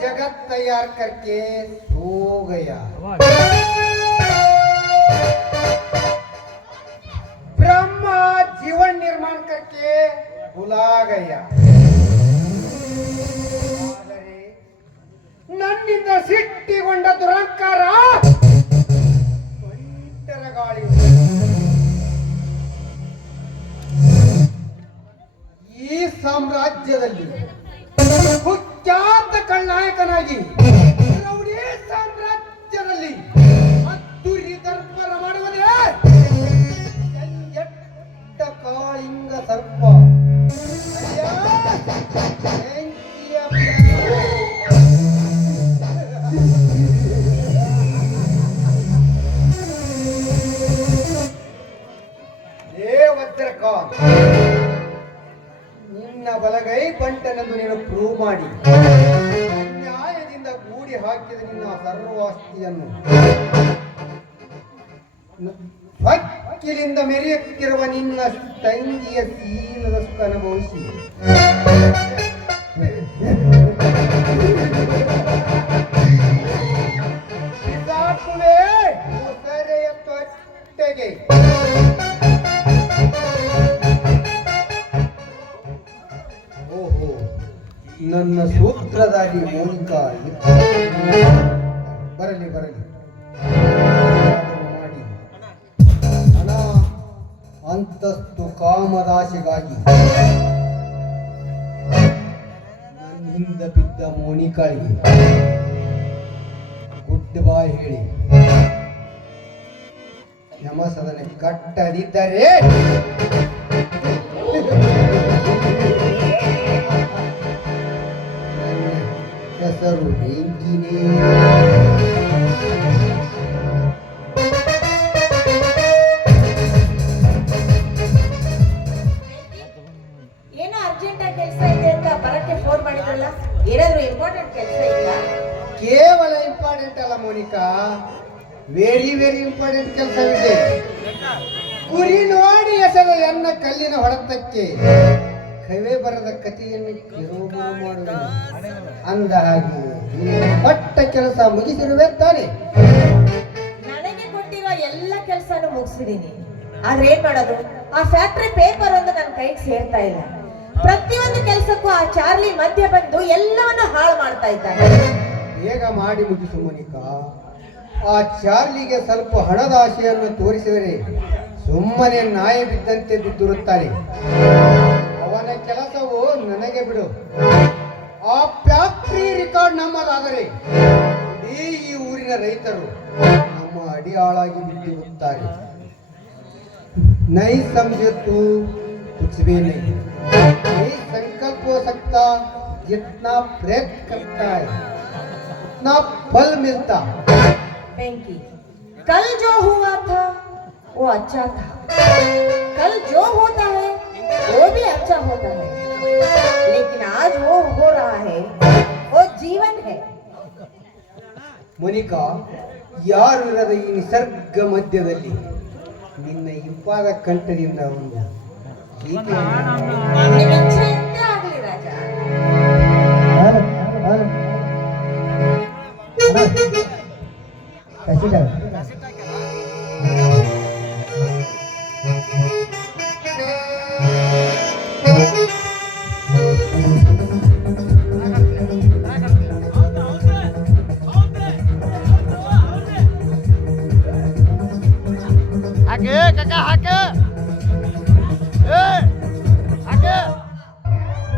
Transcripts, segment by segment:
जगत तैयार करके सो गया, ब्रह्मा जीवन निर्माण करके भुला गया. ಆದರೆ ನನ್ನಿಂದ ಸಿಟ್ಟಿಗೊಂಡ ದುರಂಕಾರ ಒಂಟರ ಗಾಳಿ ಈ ಸಾಮ್ರಾಜ್ಯದಲ್ಲಿ ಕುಖ್ಯಾತ ಕಳ್ಳನಾಯಕನಾಗಿ ರೌಡಿ ಸಾಮ್ರಾಜ್ಯದಲ್ಲಿ ಅದ್ದೂರಿ ದರ್ಬಾರ ಮಾಡುವುದೇ ಎಟ್ಟ ಕಾಳಿಂಗ ಸರ್ಪ. ವಜ್ರಕಾಂತ್, ನಿನ್ನ ಬಲಗೈ ಬಂಟನೆಂದು ನೀನು ಪ್ರೂವ್ ಮಾಡಿ ನ್ಯಾಯದಿಂದ ಕೂಡಿ ಹಾಕಿದ ನಿನ್ನ ಸರ್ವಾಸ್ತಿಯನ್ನು ಹಕ್ಕಿಲಿಂದ ಮೆರೆಯುತ್ತಿರುವ ನಿನ್ನ ತಂಗಿಯ ಸೀಲದ ಸುಖ ಅನುಭವಿಸಿ ಉಸರೆಯ ತೊಟ್ಟೆಗೆ ನನ್ನ ಸೂತ್ರಧಾರಿ ಮೂಲಕ ಬರಲಿ ಬರಲಿ ಮಾಡಿ ಹಣ ಅಂತಸ್ತು ಕಾಮದಾಸೆಗಾಗಿ ನನ್ನಿಂದ ಬಿದ್ದ ಮೋನಿಕಾಳಿಗೆ ಗುಡ್ ಬಾಯ್ ಹೇಳಿ ಯಮಸದನೆ ಕಟ್ಟದಿದ್ದರೆ ಹೆಸರು ಬೆಂಕಿನೇ. ಏನೋ ಅರ್ಜೆಂಟ್ ಆಗಿ ಕೆಲಸ ಇದೆ ಅಂತ ಬರಕ್ಕೆ ಫೋನ್ ಮಾಡಿದ್ರಲ್ಲ, ಏನಾದ್ರೂ ಇಂಪಾರ್ಟೆಂಟ್ ಕೆಲಸ ಇಲ್ಲ? ಕೇವಲ ಇಂಪಾರ್ಟೆಂಟ್ ಅಲ್ಲ ಮೋನಿಕಾ, ವೆರಿ ವೆರಿ ಇಂಪಾರ್ಟೆಂಟ್ ಕೆಲಸವಿದೆ. ಕುರಿ ನೋಡಿ ಎಸೆದ ಎನ್ನ ಕಲ್ಲಿನ ಹೊಡೆತಕ್ಕೆ ಕವೆ ಬರದ ಕಥೆಯನ್ನು ಕಿರುಬು ಮಾಡುವುದು ಅಂದ ಹಾಗೆ ಪಟ್ಟ ಕೆಲಸ ಮುಗಿಸಿರುವೆ ತಾನೆ? ನನಗೆ ಕೊಟ್ಟಿರೋ ಎಲ್ಲ ಕೆಲಸನೂ ಮುಗಿಸಿದೀನಿ. ಆದ್ರೆ ಏನ್ ಮಾಡೋದು, ಆ ಫ್ಯಾಕ್ಟರಿ ಪೇಪರ್ ಒಂದು ನನ್ನ ಕೈಗೆ ಸೇರ್ತಾ ಇಲ್ಲ. ಪ್ರತಿಯೊಂದು ಕೆಲಸಕ್ಕೂ ಆ ಚಾರ್ಲಿ ಮಧ್ಯೆ ಬಂದು ಎಲ್ಲವನ್ನೂ ಹಾಳು ಮಾಡ್ತಾ ಇದ್ದಾನೆ. ಬೇಗ ಮಾಡಿ ಮುಗಿಸು ಮೋನಿಕಾ. ಆ ಚಾರ್ಲಿಗೆ ಸ್ವಲ್ಪ ಹಣದ ಆಶೆಯನ್ನು ತೋರಿಸಿದರೆ ಸುಮ್ಮನೆ ನಾಯಿ ಬಿದ್ದಂತೆ ಬಿದ್ದಿರುತ್ತಾನೆ. ಅವನ ಕೆಲಸವು ನನಗೆ ಬಿಡು. ಆ ಫ್ಯಾಕ್ಟರಿ ರೆಕಾರ್ಡ್ ನಮ್ಮದಾದರೆ ಈ ಊರಿನ ರೈತರು ನಮ್ಮ ಅಡಿಯಾಳಾಗಿ ಬಿದ್ದಿರುತ್ತಾರೆ. ನೈ ಸಮझे तू कुछ भी नहीं, नई संकल्प हो सकता, जितना प्रयत्न करता है उतना फल मिलता. बेंकी, कल जो हुआ था वो अच्छा था, कल जो होता है वो भी अच्छा होता है, लेकिन आज वो हो रहा है वो जीवन है. ಮೋನಿಕಾ, ಯಾರು ಇರದ ಈ ನಿಸರ್ಗ ಮಧ್ಯದಲ್ಲಿ ನಿನ್ನ ಇಂಪಾದ ಕಂಠದಿಂದ ಒಂದು ಗೀತೆ ನಿಮ್ಮ ಇಚ್ಛೆಯಂತೆ ಆಗಲಿ ರಾಜ. ಹಾಕೆ ಕಾಕ ಹಾಕೆ ಹಾಕೆ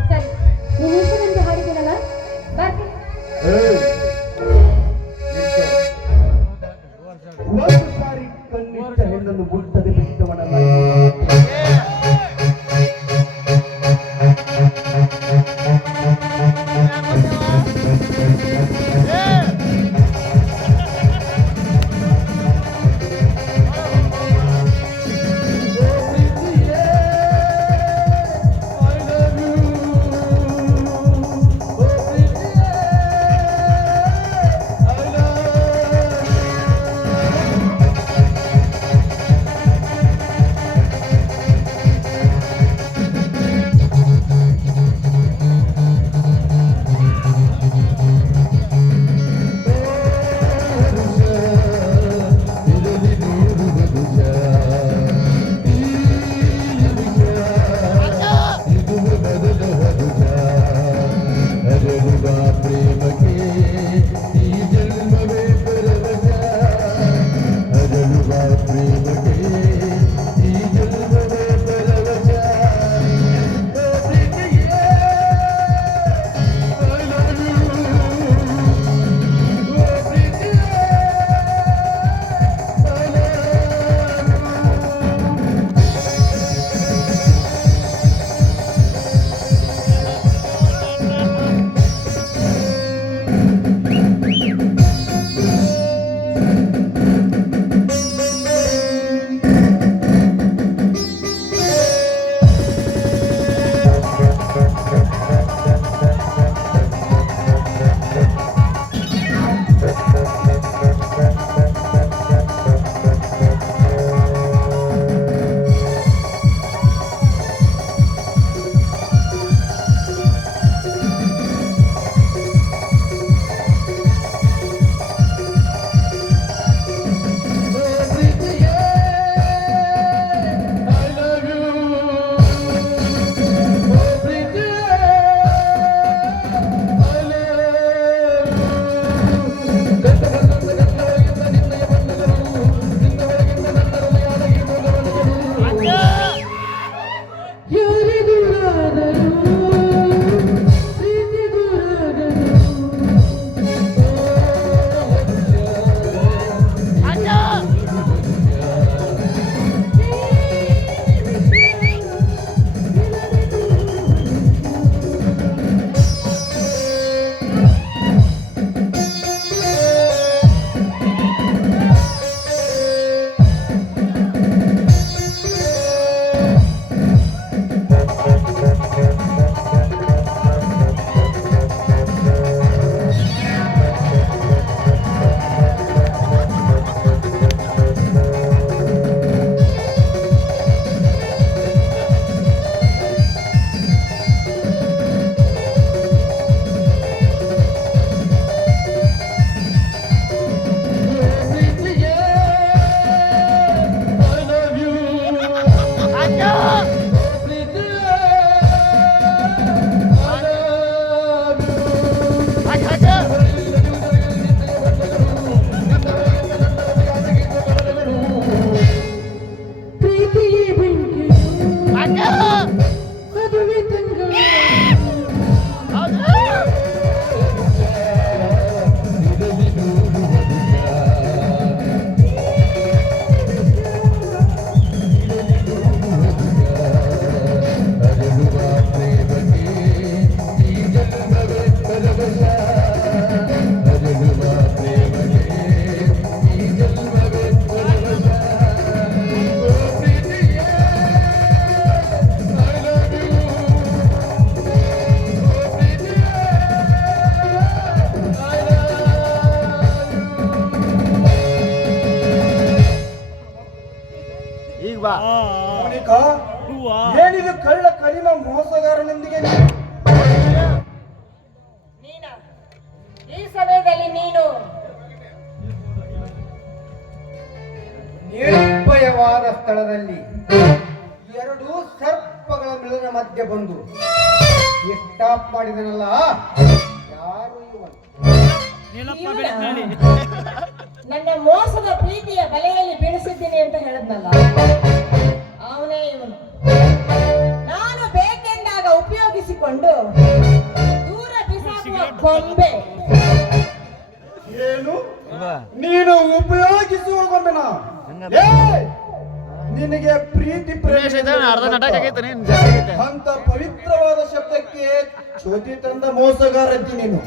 ಸರಿ, ನೀವು ಹೆಸರಿಂದ ಹಾಡಿದ್ದೀರಲ್ಲ, ಬರ್ರಿ. ಒಂದು ಸಾರಿ ಕಣ್ಣಿಟ್ಟ ಹೆಣ್ಣನ್ನು ಮುಟ್ಟದೆ ಬಿಟ್ಟವನಲ್ಲ. ಬಾ ಮೋನಿಕಾ, ಏನಿದು ಕಳ್ಳ ಕರಿಮ ಮೋಸಗಾರನೊಂದಿಗೆ ನೀನಾ? ಈ ಸಮಯದಲ್ಲಿ ನೀನು ನಿರ್ಭಯವಾದ ಸ್ಥಳದಲ್ಲಿ ಎರಡು ಸರ್ಪಗಳ ಮಿಲನ ಮಧ್ಯೆ ಬಂದು ಡಿಸ್ಟರ್ಬ್ ಮಾಡಿದನಲ್ಲ, ಯಾರು ಇವನು? ನನ್ನ ಮೋಸದ ಪ್ರೀತಿಯ ಬಲೆಯಲ್ಲಿ ಬೀಳಿಸಿದ್ದೀನಿ ಅಂತ ಹೇಳಿದ್ನಲ್ಲ, ಅವನೇ ಇವನು. ನಾನು ಬೇಕೆಂದಾಗ ಉಪಯೋಗಿಸಿಕೊಂಡು ದೂರ ಬಿಸಾಕುವ ಗೊಂಬೆ. ಏನು? ನೀನು ಉಪಯೋಗಿಸುವ ಗೊಂಬೆನ? ನಿನಗೆ ಪ್ರೀತಿ ಅರ್ಧ ನಾಟಕ ಆಗೈತೆ ನೀನ್ ಅಂತ ಪವಿತ್ರವಾದ ಶಬ್ದಕ್ಕೆ ಚ್ಯುತಿ ತಂದ ಮೋಸಗಾರಜ್ಜಿ ನೀನು.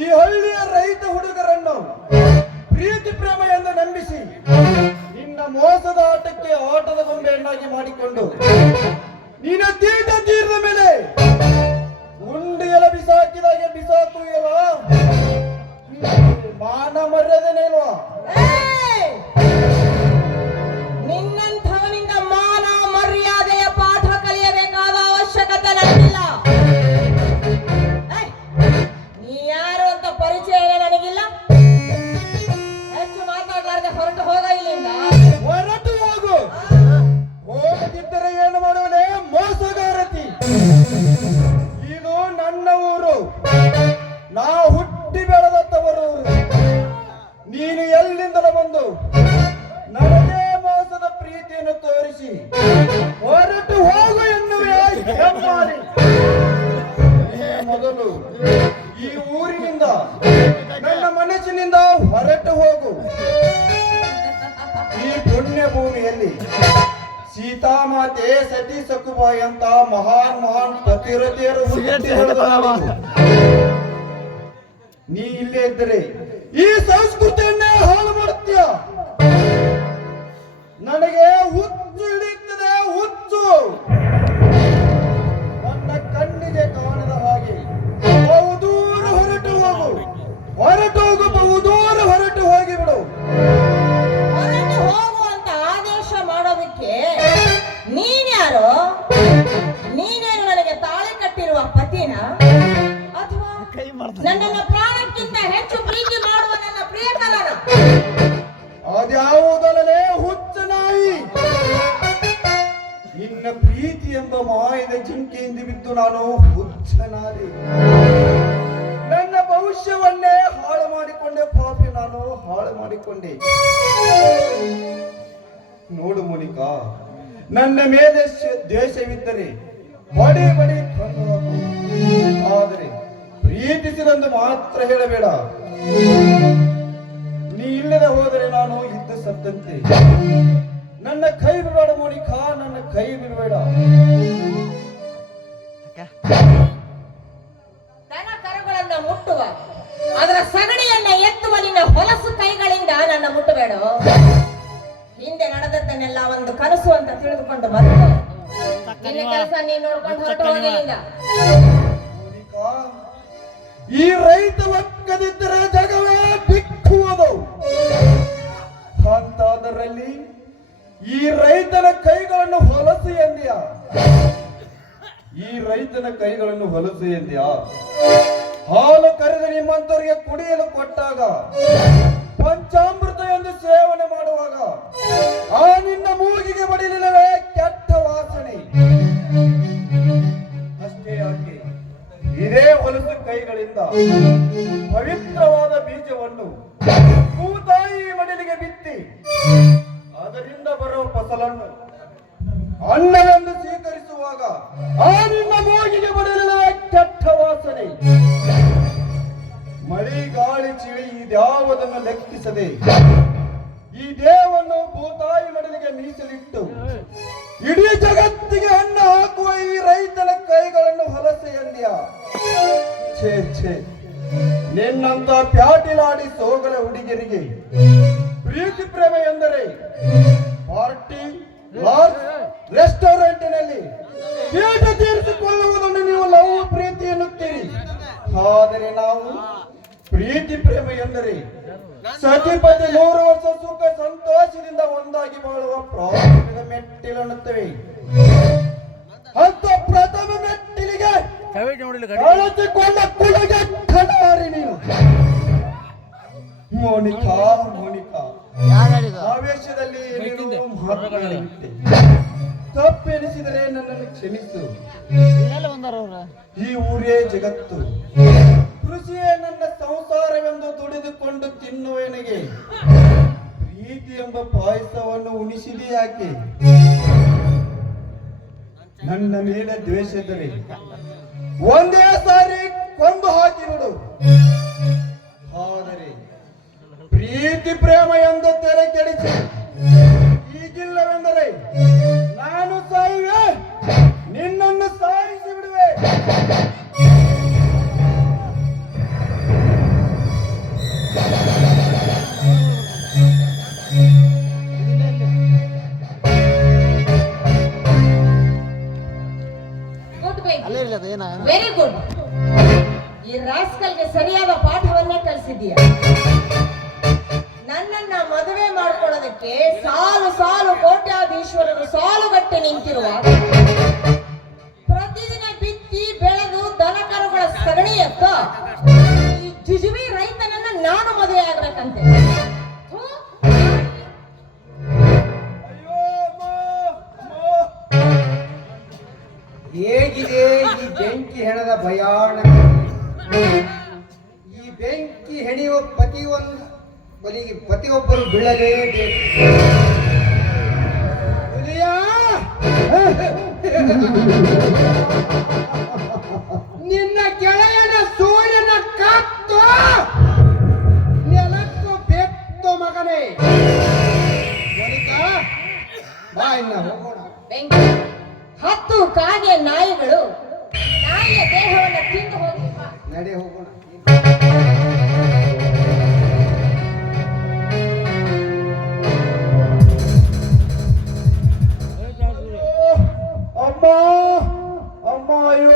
ಈ ಹಳ್ಳಿಯ ರೈತ ಹುಡುಗರನ್ನು ಪ್ರೀತಿ ಪ್ರೇಮ ಎಂದು ನಂಬಿಸಿ ನಿನ್ನ ಮೋಸದ ಆಟಕ್ಕೆ ಆಟದ ಗೊಂಬೆಯನ್ನಾಗಿ ಮಾಡಿಕೊಂಡು ನಿನ್ನ ತೀರದ ಮೇಲೆ ಉಂಡಿಯಲ ಬಿಸಾಕಿದಾಗೆ ಬಿಸಾಕುಯಲ್ಲ, ಮಾನ ಮರ್ಯಾದೆನೇ ಇಲ್ವಾ? ನಿನ್ನಂಥವನಿಂದ ಮಾನ ಮರ್ಯಾದೆಯ ಪಾಠ ಕಲಿಯಬೇಕಾದ ಅವಶ್ಯಕತೆ ನನಗಿಲ್ಲ. ನೀ ಯಾರು ಅಂತ ಪರಿಚಯ ಇಲ್ಲ ನನಗಿಲ್ಲ. ಹೆಚ್ಚು ಮಾತಾಡಲಾರದೆ ಹೊರಟು ಹೋಗ ಇಲ್ಲಿಂದ. ಹೊರಟು ಹೋಗು. ಹೋಗದಿದ್ದರೆ ಏನು ಮಾಡುವನೇ ಮೋಸಗಾರತಿ? ಇದು ನನ್ನ ಊರು, ನಾ ಹುಟ್ಟಿ ಬೆಳೆದತ್ತವರು. ನೀನು ಎಲ್ಲಿಂದಲ ಬಂದು ನನಗೆ ಮೋಸದ ಪ್ರೀತಿಯನ್ನು ತೋರಿಸಿ ಹೊರಟು ಹೋಗು ಎನ್ನುವೆ ಹೆಮ್ಮಾರಿ. ಮೊದಲು ಈ ಊರಿನಿಂದ ನನ್ನ ಮನಸ್ಸಿನಿಂದ ಹೊರಟು ಹೋಗು. ಈ ಪುಣ್ಯ ಭೂಮಿಯಲ್ಲಿ ಸೀತಾಮಾತೆ ಸತಿ ಸಕುಬಾಯಿ ಅಂತ ಮಹಾನ್ ಪತಿರತಿಯರು ಹುಟ್ಟಿ ಬೆಳೆದ ನಾವು. ನೀ ಇಲ್ಲೇ ಇದ್ದರೆ ಈ ಸಂಸ್ಕೃತಿಯನ್ನೇ ಹಾಳು ಮಾಡುತ್ತೀಯ. ನನಗೆ ಹುಚ್ಚು ಹಿಡಿಯುತ್ತದೆ, ಹುಚ್ಚು. ನನ್ನ ಕಣ್ಣಿಗೆ ಕಾಣದ ಹಾಗೆ ಬಹುದೂರ ಹೊರಟು ಹೋಗು, ಹೊರಟು ಹೋಗು, ಬಹುದೂರ ಹೊರಟು ಹೋಗಿ ಬಿಡು. ಹೊರಟು ಹೋಗು ಅಂತ ಆದೇಶ ಮಾಡೋದಕ್ಕೆ ನೀನ್ಯಾರು? ನೀನೇನು ನನಗೆ ತಾಳಿ ಕಟ್ಟಿರುವ ಪತಿನ, ಅಥವಾ ನನ್ನನ್ನು ಪ್ರಾಣಕ್ಕಿಂತ ಹೆಚ್ಚು ಪ್ರೀತಿ ಮಾಡುವ ನನ್ನ ಪ್ರಿಯಕರನ? ಅದ್ಯಾವುದಲ್ಲೇ ಹುಚ್ಚ ನಾಯಿ. ನಿನ್ನ ಪ್ರೀತಿ ಎಂಬ ಮಾಯದ ಜಿಂಕೆಯಿಂದ ಬಿದ್ದು ನಾನು ಹುಚ್ಚನಾದೆ. ನನ್ನ ಭವಿಷ್ಯವನ್ನೇ ಹಾಳು ಮಾಡಿಕೊಂಡೆ ಪಾಪಿ, ನಾನು ಹಾಳು ಮಾಡಿಕೊಂಡೆ. ನೋಡು ಮೋನಿಕಾ, ನನ್ನ ಮೇಲೆ ದ್ವೇಷವಿದ್ದರೆ ಬಡಿ ಕೊಂದು ಹಾಕು. ಆದರೆ ಪ್ರೀತಿಸಿದಂದು ಮಾತ್ರ ಹೇಳಬೇಡ. ನೀ ಇಲ್ಲದೆ ಹೋದರೆ ನಾನು ಇದ್ದ ಸತ್ತಂತೆ. ನನ್ನ ಕೈ ಬಿಡಬೇಡ ಮೋನಿಕಾ, ನನ್ನ ಕೈ ಬಿಡಬೇಡ. ದನ ಕರುಗಳನ್ನ ಮುಟ್ಟುವ, ಅದರ ಸಗಣಿಯನ್ನ ಎತ್ತುವ ನಿನ್ನ ಹೊಲಸು ಕೈಗಳಿಂದ ನನ್ನ ಮುಟ್ಟಬೇಡ. ಹಿಂದೆ ನಡೆದದ್ದನ್ನೆಲ್ಲ ಒಂದು ಕನಸು ಅಂತ ತಿಳಿದುಕೊಂಡು ಬಂದು ನಿನ್ನ ಕೆಲಸ ನೀನು ನೋಡ್ಕೊಂಡು ಹೊರಟು ಹೋಗಿಲ್ಲಿಂದ. ಮೋನಿಕಾ, ಈ ರೈತ ಒಕ್ಕದಿದ್ದರೆ ಜಗವೇ ಬಿಕ್ಕುವುದು. ಅಂತಾದರಲ್ಲಿ ಈ ರೈತನ ಕೈಗಳನ್ನು ಹೊಲಸು ಎಂದಿಯ? ಈ ರೈತನ ಕೈಗಳನ್ನು ಹೊಲಸು ಎಂದಿಯ? ಹಾಲು ಕರೆದು ನಿಮ್ಮಂತವರಿಗೆ ಕುಡಿಯಲು ಕೊಟ್ಟಾಗ, ಪಂಚಾಮೃತ ಎಂದು ಸೇವನೆ ಮಾಡುವಾಗ ಆ ನಿನ್ನ ಮೂಗಿಗೆ ಬಡಿಲಿಲ್ಲವೇ ಕೆಟ್ಟ ವಾಸನೆ? ಅಷ್ಟೇ ಯಾಕೆ ಇದೇ ಹೊಲಸು ಕೈಗಳಿಂದ ಪವಿತ್ರವಾದ ಬೀಜವನ್ನು ಭೂತಾಯಿ ಮಡಿಲಿಗೆ ಬಿತ್ತಿ ಅದರಿಂದ ಬರುವ ಫಸಲನ್ನು ಅನ್ನವೆಂದು ಸ್ವೀಕರಿಸುವಾಗ ಆ ನಿನ್ನ ಮೂಗಿಗೆ ಬಡಿಲಿಲ್ಲವೇ ಕೆಟ್ಟ ವಾಸನೆ? ಮಳಿ ಗಾಳಿ ಚಳಿ ಇದ್ಯಾವುದನ್ನು ಲೆಕ್ಕಿಸದೆ ಈ ದೇವನ್ನು ಭೂತಾಯಿ ಮಡಿಲಿಗೆ ಮೀಸಲಿಟ್ಟು ಇಡೀ ಜಗತ್ತಿಗೆ ಅನ್ನ ಹಾಕುವ ಈ ರೈತನ ಕೈಗಳನ್ನು ಹೊಲಸೆ ಎಂದಿಯ? ಛೇ ಛೇ, ನಿನ್ನಂತ ಪ್ಯಾಟಿಲಾಡಿ ಸೋಗಲ ಹುಡುಗರಿಗೆ ಪ್ರೀತಿ ಪ್ರೇಮ ಎಂದರೆ ಪಾರ್ಟಿ, ಲಾಡ್ಜ್, ರೆಸ್ಟೋರೆಂಟಿನಲ್ಲಿ ಪೀಠ ತೀರಿಸಿಕೊಳ್ಳುವುದನ್ನು ನೀವು ಲವ್ ಪ್ರೀತಿ ಎನ್ನುತ್ತೀರಿ. ಆದರೆ ನಾವು ಪ್ರೀತಿ ಪ್ರೇಮ ಎಂದರೆ ಸತಿಪತಿ 100 ವರ್ಷ ಸುಖ ಸಂತೋಷದಿಂದ ಒಂದಾಗಿ ಬಾಳುವ ಪ್ರಾರಂಭದ ಮೆಟ್ಟಿಲನ್ನುತ್ತವೆ. ಅಂತ ಪ್ರಥಮ ಮೆಟ್ಟಿಲಿಗೆ ಅಳಚಿಕೊಂಡ ಕುಲಗೆ ಕಣಾರಿ ನೀನು. ಮೋನಿಕಾ ಮೋನಿಕಾ, ಆವೇಶದಲ್ಲಿ ನೀನು ಮಾತನಾಡಿಬಿಟ್ಟೆ. ತಪ್ಪೆನಿಸಿದರೆ ನನ್ನನ್ನು ಕ್ಷಮಿಸು. ಈ ಊರೇ ಜಗತ್ತು, ಕೃಷಿಯೇ ನನ್ನ ಸಂಸಾರವೆಂದು ದುಡಿದುಕೊಂಡು ತಿನ್ನುವನಿಗೆ ಪ್ರೀತಿ ಎಂಬ ಪಾಯಸವನ್ನು ಉಣಿಸಿದೆ ಯಾಕೆ? ನನ್ನ ಮೇಲೆ ದ್ವೇಷದರೆ ಒಂದೇ ಸಾರಿ ಕೊಂದು ಹಾಕಿ ನೋಡು. ಆದರೆ ಪ್ರೀತಿ ಪ್ರೇಮ ಎಂದು ತೆರೆ ಕೆಡಿಸಿ ಈಗಿಲ್ಲವೆಂದರೆ ನಾನು ಸಾಯುವೆ, ನಿನ್ನನ್ನು ಸಾಯಿಸಿ ಬಿಡುವೆ. Very good. ಈ ರಾಸ್ಕಲ್ಗೆ ಸರಿಯಾದ ಪಾಠವನ್ನೇ ಕಲಿಸಿದೀಯ. ನನ್ನನ್ನ ಮದುವೆ ಮಾಡ್ಕೊಳ್ಳೋದಕ್ಕೆ ಸಾಲು ಸಾಲು ಕೋಟ್ಯಾಧೀಶ್ವರರು ಸಾಲುಗಟ್ಟೆ ನಿಂತಿರುವಾಗ ಪ್ರತಿದಿನ ಬಿತ್ತಿ ಬೆಳೆದು ದನಕರುಗಳ ಸಗಣಿ ಎತ್ತ ಈ ಜುಜುಬಿ ರೈತನನ್ನ ನಾನು ಮದುವೆ ಆಗ್ಬೇಕಂತೆ. ಥು. ಹೇಗಿದೆ ಈ ಬೆಂಕಿ ಹೆಣದ ಭಯಾನಕ? ಈ ಬೆಂಕಿ ಹೆಣೆಯುವ ಬಲಿಗೆ ಪ್ರತಿಯೊಬ್ಬರು ಬೀಳಲೇಬೇಕು. ನಿನ್ನ ಗೆಳೆಯನ ಸೂರ್ಯನ ಕತ್ತು ನೆಲಕ್ಕೂ ಬೆತ್ತು ಮಗನೇ. ಬಾ ಇನ್ನ ಹೋಗೋಣ. ಬೆಂಕಿ 10 ಕಾಗೆ ನಾಯಿಗಳು ನಾಯಿಯ ದೇಹವನ್ನು ತಿಂದು ಹೋಗಿ ನಡೆ ಹೋಗೋಣ. ಅಮ್ಮ ಅಮ್ಮ, ಅಯ್ಯೋ.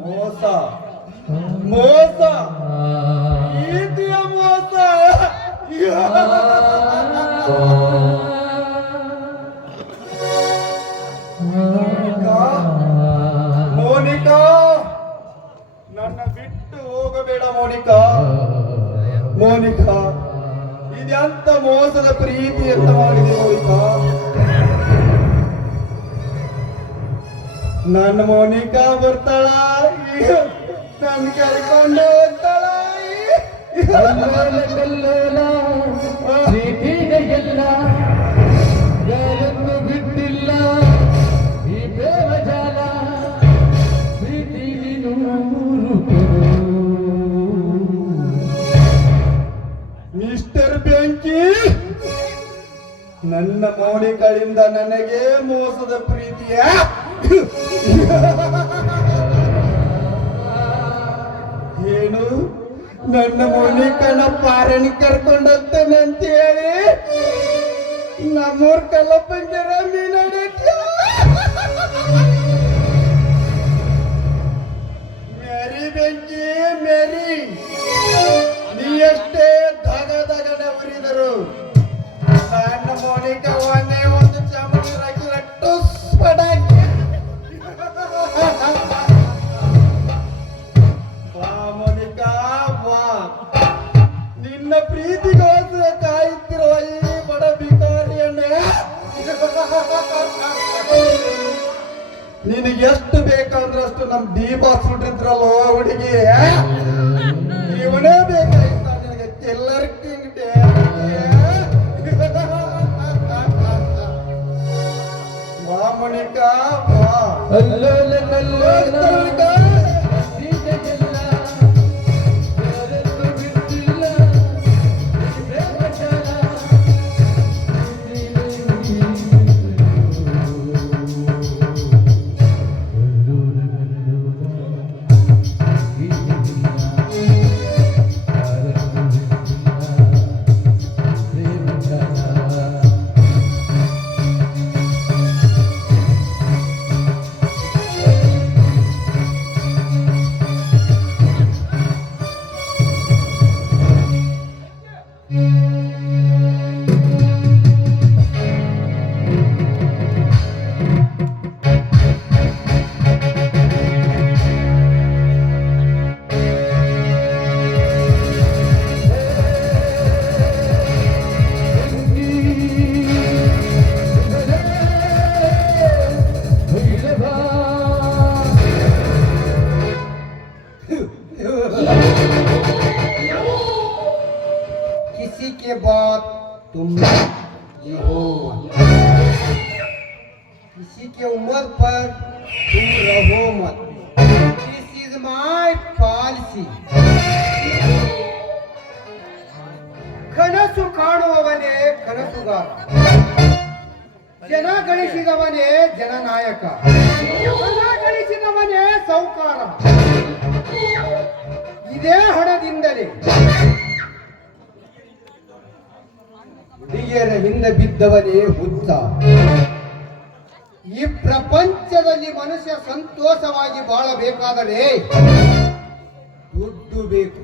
ಮೋಸ ಮೋಸ, ಪ್ರೀತಿಯ ಮೋಸ. ಮೋನಿಕಾ, ನನ್ನ ಬಿಟ್ಟು ಹೋಗಬೇಡ ಮೋನಿಕಾ. ಮೋನಿಕಾ, ಇದೆಂತ ಮೋಸದ ಪ್ರೀತಿ ಅಂತ ಮಾಡಿದೆ ಮೋನಿಕಾ. ನನ್ನ ಮೋನಿಕಾ ಬರ್ತಾಳ, ನನ್ ಕರ್ಕೊಂಡು ಹೋಗ್ತಾಳ. ಯಾರನ್ನು ಬಿಟ್ಟಿಲ್ಲ ಈ ಪ್ರೇಮ ಜಾಲ, ಪ್ರೀತಿ ಮಿಸ್ಟರ್ ಬೆಂಕಿ, ನನ್ನ ಮೋನಿಗಳಿಂದ ನನಗೆ ಮೋಸದ ಪ್ರೀತಿಯ ಏನು? ನನ್ನ ಮೋನಿಕನ ಪಾರಣಿ ಕರ್ಕೊಂಡು ಹೋಗ್ತಾನೆ ಅಂತ ಹೇಳಿ ನಮ್ಮೂರ್ ಕಲ್ಲಪ್ಪಂಜರ ಮೀನಾಡಿದ್ಯ. ಮೇರಿ ಬೆಂಕಿ ಮೇರಿ, ನೀ ಎಷ್ಟೇ ದಗ ದಗದ ಉರಿದರು ನನ್ನ ಮೋನಿಕ ಒಂದೇ ಒಂದು ಚಾಮುಂಡಿ ರಾಕಿ ಟುಸ್ ಪಟಾಕಿ. ವಾ ಮೋನಿಕಾ ವಾ, ನಿನ್ನ ಪ್ರೀತಿಗೋಸ್ಕರ ಕಾಯುತ್ತಿರುವ ಈ ಬಡ ಭಿಕಾರಿಯನ್ನೇ ನಿನಗೆ ಎಷ್ಟು ಬೇಕಂದ್ರಷ್ಟು ನಮ್ ದೀಪ ಸುಟ್ಟಿದ್ರಲ್ಲೋ ಹುಡುಗಿ, ಇವನೇ ಬೇಕಾಯ್ತ ನಿನಗೆ ಚಿಲ್ಲರ್ ಕಿಂಗ್ ಡೇ. ವಾ ಮೋನಿಕಾ ವಾ. ಅಲ್ಲೋಲ ಕಲ್ಲೋಲ ಮೋನಿಕಾ, तुम यहोवा, किसी के उम्र पर तुम रहो मत। This is my policy. ಕನಸು ಕಾಣುವವನೇ ಕನಸುಗಾರ, ಜನ ಗಳಿಸಿದವನೇ ಜನನಾಯಕ, ಜನ ಗಳಿಸಿದವನೇ ಸೌಕಾರ. ಇದೇ ಹಣದಿಂದಲೇ ಹುಡುಗಿಯರ ಹಿಂದೆ ಬಿದ್ದವನೇ ಹುಚ್ಚ. ಈ ಪ್ರಪಂಚದಲ್ಲಿ ಮನುಷ್ಯ ಸಂತೋಷವಾಗಿ ಬಾಳಬೇಕಾದರೆ ದುಡ್ಡು ಬೇಕು.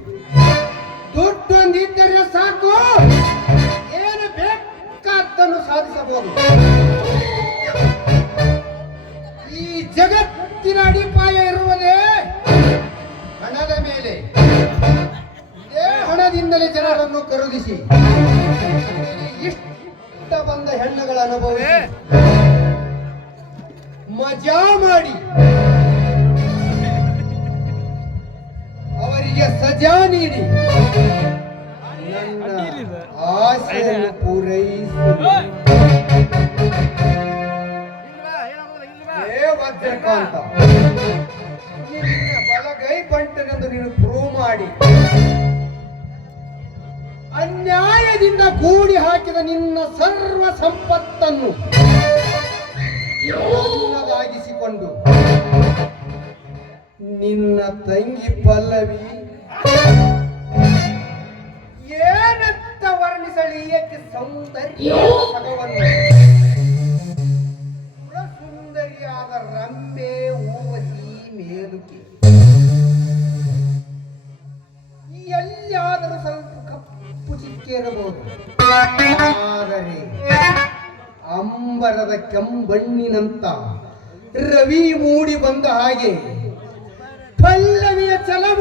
ದುಡ್ಡು ಒಂದಿದ್ದರೆ ಸಾಕು, ಏನು ಬೇಕಾದ್ದನ್ನು ಸಾಧಿಸಬಹುದು. ಈ ಜಗತ್ತಿನ ಅಡಿಪಾಯ ಇರುವುದೇ ಹಣದ ಮೇಲೆ. ಇದೇ ಹಣದಿಂದಲೇ ಜನರನ್ನು ಖರೀದಿಸಿ ಇಷ್ಟ ಬಂದ ಹೆಣ್ಣುಗಳ ಅನುಭವಿಸಿ ಮಜಾ ಮಾಡಿ ಅವರಿಗೆ ಸಜಾ ನೀಡಿ ನನ್ನ ಆಸೆಯನ್ನು ಪೂರೈಸಿ. ವಜ್ರಕಾಂತ, ನಿನ್ನ ಬಲಗೈ ಬಂಟನೆಂದು ನೀನು ಪ್ರೂವ್ ಮಾಡಿ ಅನ್ಯಾಯದಿಂದ ಕೂಡಿ ಹಾಕಿದ ನಿನ್ನ ಸರ್ವ ಸಂಪತ್ತನ್ನು ನನ್ನದಾಗಿಸಿಕೊಂಡು ನಿನ್ನ ತಂಗಿ ಪಲ್ಲವಿ ಏನಂತ ವರ್ಣಿಸಲಿ ಏಕೆ ಸೌಂದರ್ಯ ಸಗವನ್ನು. ಸುಂದರಿಯಾದ ರಮ್ಮೆ ಊವಸಿ ಮೇಲುಕೆ ಎಲ್ಲಿಯಾದರೂ ಸ್ವಲ್ಪ ಕಪ್ಪು ಚಿಕ್ಕಿರಬಹುದು, ಆದರೆ ಅಂಬರದ ಕೆಂಬಣ್ಣಿನಂತ ರವಿ ಮೂಡಿ ಬಂದ ಹಾಗೆ ಪಲ್ಲವಿಯ ಚಲವ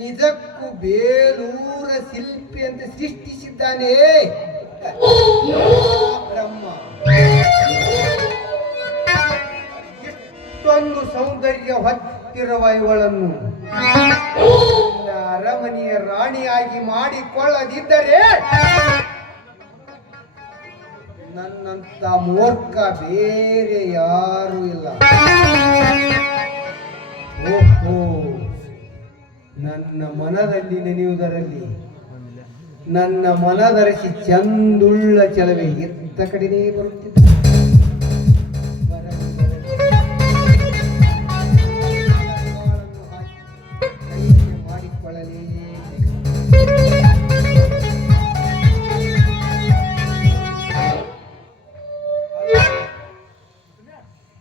ನಿಜಕ್ಕೂ ಬೇಲೂರ ಶಿಲ್ಪಿ ಅಂತ ಸೃಷ್ಟಿಸಿದ್ದಾನೆ ಬ್ರಹ್ಮ. ಇಷ್ಟೊಂದು ಸೌಂದರ್ಯ ಹೊತ್ತಿರುವ ಇವಳನ್ನು ಅರಮನೆಯ ರಾಣಿಯಾಗಿ ಮಾಡಿಕೊಳ್ಳದಿದ್ದರೆ ನನ್ನಂತ ಮೂರ್ಖ ಬೇರೆ ಯಾರು ಇಲ್ಲ. ಓಹೋ, ನನ್ನ ಮನದಲ್ಲಿ ನೆನೆಯುವುದರಲ್ಲಿ ನನ್ನ ಮನದರಸಿ ಚಂದುಳ್ಳ ಚಲವೆ ಎತ್ತ ಕಡೆನೇ ಬರುತ್ತಿದೆ.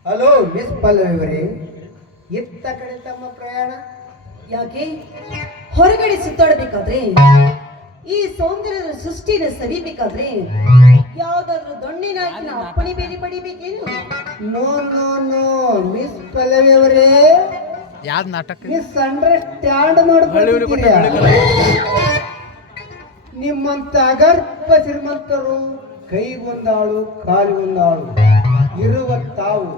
ಹಲೋ ಮಿಸ್ ಪಲ್ಲವಿಯವರೇ, ಎತ್ತ ಕಡೆ ತಮ್ಮ ಪ್ರಯಾಣ? ಯಾಕೆ ಹೊರಗಡೆ ಸುತ್ತಾಡಬೇಕಾದ್ರೆ, ಈ ಸೌಂದರ್ಯದ ಸೃಷ್ಟಿನ ಸವಿಬೇಕಾದ್ರೆ ಯಾವ್ದಾದ್ರು ದೊಣ್ಣೆ ನಾಯಕನ ಅಪ್ಪಣೆ ಬೇರೆ ಪಡಿಬೇಕೇನು? ನೋ ನೋ ನೋ ಮಿಸ್ ಪಲ್ಲವಿಯವರೇ, ಯಾವ್ದು ನಾಟಕ ಮಿಸ್ ಅಂಡರ್ಸ್ಟ್ಯಾಂಡ್ ಮಾಡ್ಕೊಂಡಿದ್ದೀರಾ? ನಿಮ್ಮಂತ ಅಗರ್ಭ ಶ್ರೀಮಂತರು ಕೈಗೊಂದಾಳು ಕಾಲಿಗೊಂದಾಳು ಇರುವ ತಾವು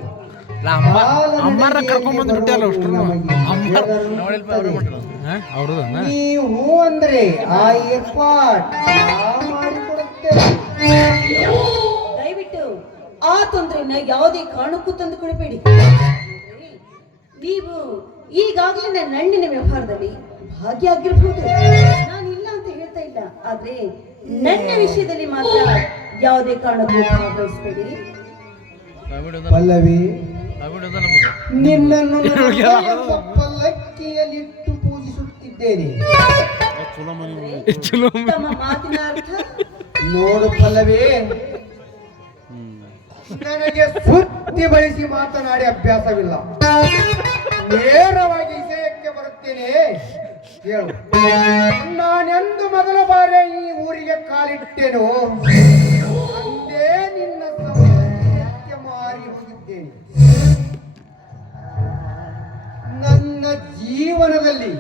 ಅಮ್ಮಾರ ಕರ್ಕೊಂಡ್ ಬಂದ್ಬಿಟ್ಟಲ್ಲ ಅಷ್ಟು ನೀವು ಅಂದ್ರೆ ಆ ಏರ್ಪಾಟ್ ಮಾಡಿಕೊಡುತ್ತೇವೆ. ದಯವಿಟ್ಟು ಆ ತೊಂದರೆನ ಯಾವುದೇ ಕಾರಣಕ್ಕೂ ತಂದು ಕೊಡಬೇಡಿ. ನೀವು ಈಗಾಗಲೇ ನನ್ನ ಹಣ್ಣಿನ ವ್ಯವಹಾರದಲ್ಲಿ ಭಾಗಿಯಾಗಿರ್ಬೋದು, ನಾನು ಇಲ್ಲ ಅಂತ ಹೇಳ್ತಾ ಇಲ್ಲ. ಆದ್ರೆ ನನ್ನ ವಿಷಯದಲ್ಲಿ ಮಾತ್ರ ಯಾವುದೇ ಕಾರಣಕ್ಕೂ ಭಾಗವಹಿಸಬೇಡಿ. ಪಲ್ಲವಿ, ನಿನ್ನನ್ನು ಪಲ್ಲಕ್ಕಿಯಲ್ಲಿಟ್ಟು ಪೂಜಿಸುತ್ತಿದ್ದೇನೆ. ತಮ್ಮ ಮಾತಿನ ಅರ್ಥ? ನೋಡು ಪಲ್ಲವಿ, ನನಗೆ ಸುತ್ತಿ ಬಳಸಿ ಮಾತನಾಡಿ ಅಭ್ಯಾಸವಿಲ್ಲ. ನೇರವಾಗಿ ವಿಷಯಕ್ಕೆ ಬರುತ್ತೇನೆ. ಹೇಳು, ನಾನೆಂದು ಮೊದಲ ಬಾರಿ ಈ ಊರಿಗೆ ಕಾಲಿಟ್ಟೆನೋ ಅಂದೇ ನಿನ್ನ ಸೌಂದರ್ಯಕ್ಕೆ ಮಾರಿ ಹೋಗಿದ್ದೇನೆ. ನನ್ನ ಜೀವನದಲ್ಲಿ